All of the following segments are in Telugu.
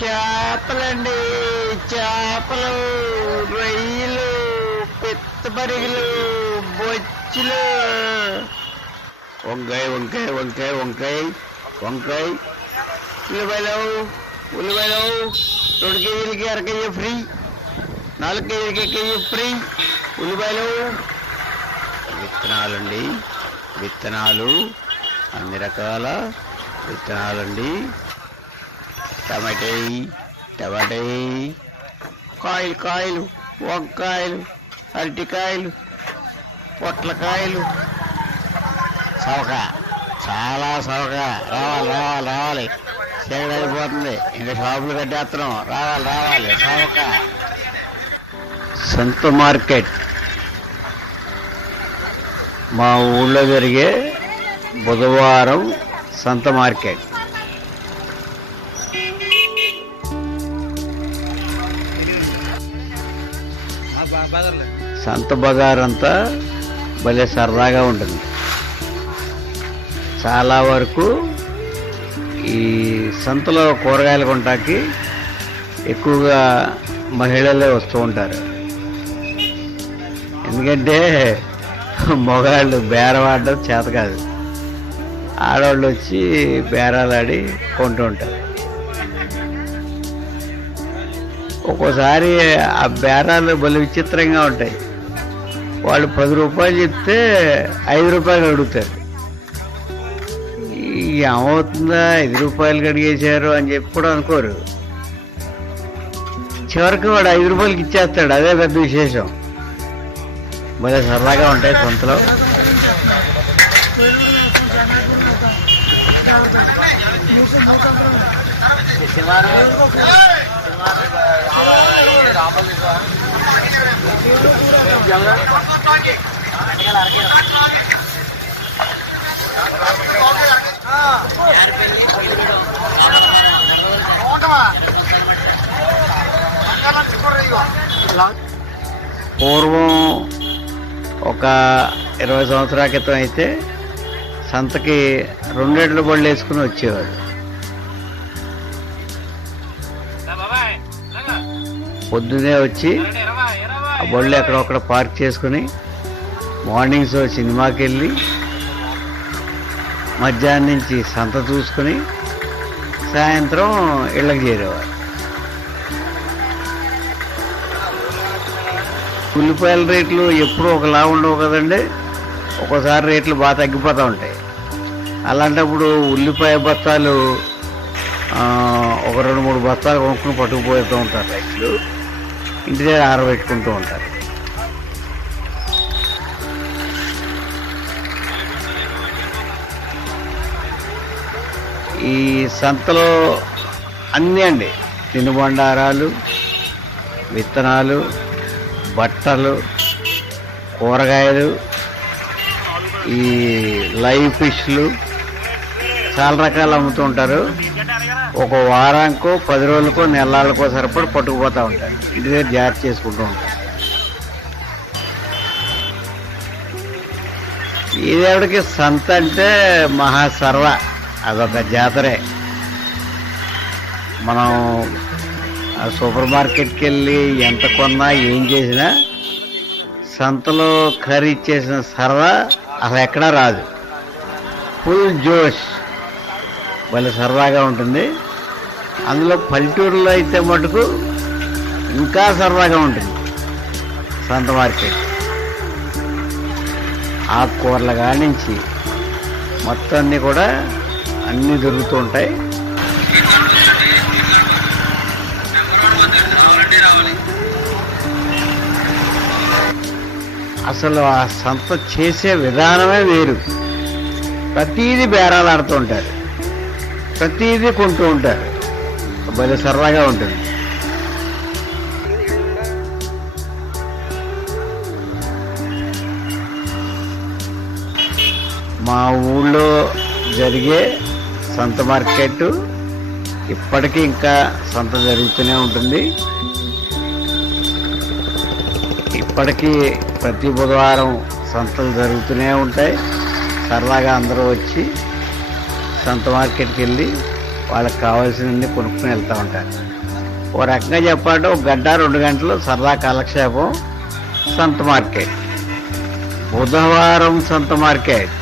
చేపలండి, చేపలు, రొయ్యలు, పిత్తపరిగలు, బొచ్చులు, వంకాయ వంకాయ వంకాయ వంకాయ వంకాయ, ఉల్లిపాయలు ఉల్లిపాయలు 2 కేజీలకి అర కేజీ ఫ్రీ, 4 కేజీలకి కేజీ ఫ్రీ ఉల్లిపాయలు. విత్తనాలండి, విత్తనాలు అన్ని రకాల విత్తనాలండి. టమాటాయి, కాయలు కాయలు, వంకాయలు, అరటికాయలు, పొట్లకాయలు, సవక, చాలా సవక. రావాలి రావాలి రావాలి, చీకటి అయిపోతుంది, ఇంకా షాపులు కట్టేస్తున్నాం. రావాలి రావాలి సవక. సంత మార్కెట్ మా ఊళ్ళో జరిగే బుధవారం సంత మార్కెట్. సంత బజార్ అంతా భలే సరదాగా ఉంటుంది. చాలా వరకు ఈ సంతలో కూరగాయలు కొనడానికి ఎక్కువగా మహిళలే వస్తూ ఉంటారు. ఎందుకంటే మగవాళ్ళు బేరవాడడం చేత కాదు, ఆడవాళ్ళు వచ్చి బేరాలాడి కొంటూ ఉంటారు. ఒక్కోసారి ఆ బేరాలు భలే విచిత్రంగా ఉంటాయి. వాళ్ళు 10 రూపాయలు చెప్తే 5 రూపాయలు అడుగుతారు. ఏమవుతుందా 5 రూపాయలు అడిగేశారు అని చెప్పి కూడా అనుకోరు. చివరికి వాడు 5 రూపాయలకి ఇచ్చేస్తాడు. అదే పెద్ద విశేషం. భలే సరదాగా ఉంటాయి సంతలో. పూర్వం ఒక 20 సంవత్సరాల క్రితం అయితే సంతకి 2 ఎడ్ల బళ్ళు వేసుకుని వచ్చేవాడు. పొద్దునే వచ్చి ఆ బళ్ళు ఎక్కడొక్కడ పార్క్ చేసుకుని మార్నింగ్ షో సినిమాకి వెళ్ళి మధ్యాహ్నం నుంచి సంత చూసుకుని సాయంత్రం ఇళ్ళకి చేరేవారు. ఉల్లిపాయల రేట్లు ఎప్పుడూ ఒకలా ఉండవు కదండి. ఒక్కోసారి రేట్లు బాగా తగ్గిపోతూ ఉంటాయి. అలాంటప్పుడు ఉల్లిపాయ బస్తాలు ఒక 2-3 బస్తాలు కొనుక్కుని పట్టుకుపోతూ ఉంటారు రైతులు. ఇంటి దగ్గర ఆరబెట్టుకుంటూ ఉంటారు. ఈ సంతలో అన్నీ అండి, తినుబండారాలు, విత్తనాలు, బట్టలు, కూరగాయలు, ఈ లైవ్ ఫిష్లు చాలా రకాలు అమ్ముతూ ఉంటారు. ఒక వారానికో 10 రోజులకో నెలలకో సరిపడి పట్టుకుపోతూ ఉంటారు. ఇంటి దగ్గర జాగ్రత్త చేసుకుంటూ ఉంటారు. ఈ దేవుడికి సంత అంటే మహాసర్వ, అదొక జాతరే. మనం సూపర్ మార్కెట్కి వెళ్ళి ఎంత కొన్నా ఏం చేసినా సంతలో ఖరీదు చేసిన సరదా అసలు ఎక్కడా రాదు. ఫుల్ జోష్, భలే సరదాగా ఉంటుంది. అందులో పల్లెటూరులో అయితే మటుకు ఇంకా సరదాగా ఉంటుంది సంత మార్కెట్. ఆకుకూరల కానించి మొత్తం అన్నీ కూడా అన్నీ దొరుకుతూ ఉంటాయి. అసలు ఆ సంత చేసే విధానమే వేరు. ప్రతీది బేరాలు ఆడుతూ ఉంటారు, ప్రతీది కొంటూ ఉంటారు. భలే సరదాగా ఉంటుంది. మా ఊళ్ళో జరిగే సంత మార్కెట్ ఇప్పటికీ ఇంకా సంత జరుగుతూనే ఉంటుంది. ఇప్పటికీ ప్రతి బుధవారం సంతలు జరుగుతూనే ఉంటాయి. సరదాగా అందరూ వచ్చి సంత మార్కెట్కి వెళ్ళి వాళ్ళకి కావాల్సినవన్నీ కొనుక్కుని వెళ్తూ ఉంటారు. ఓ రకంగా చెప్పాలంటే ఒక గంట 2 గంటలు సరదా కాలక్షేపం. సంత మార్కెట్, బుధవారం సంత మార్కెట్.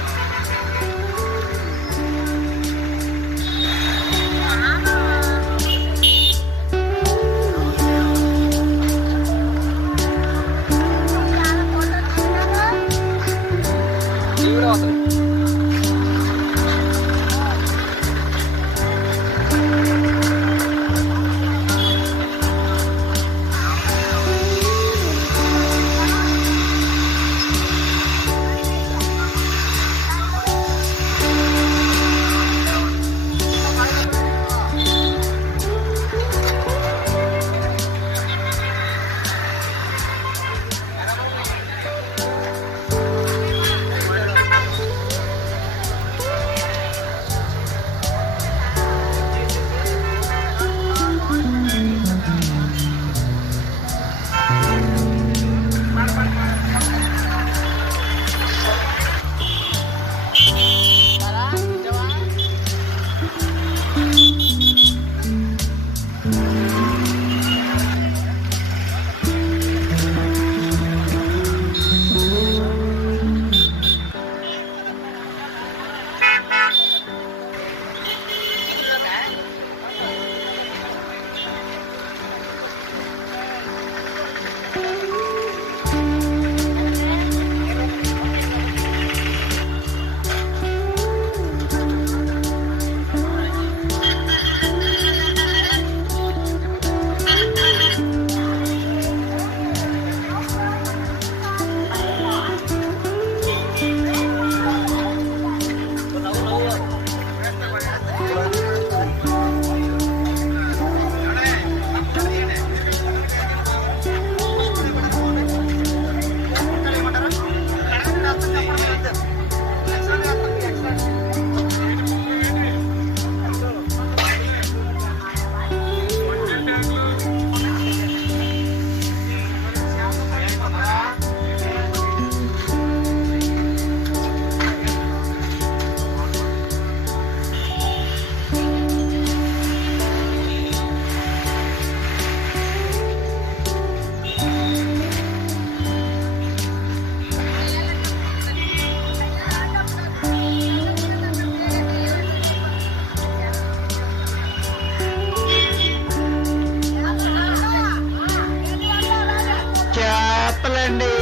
చేపలండి.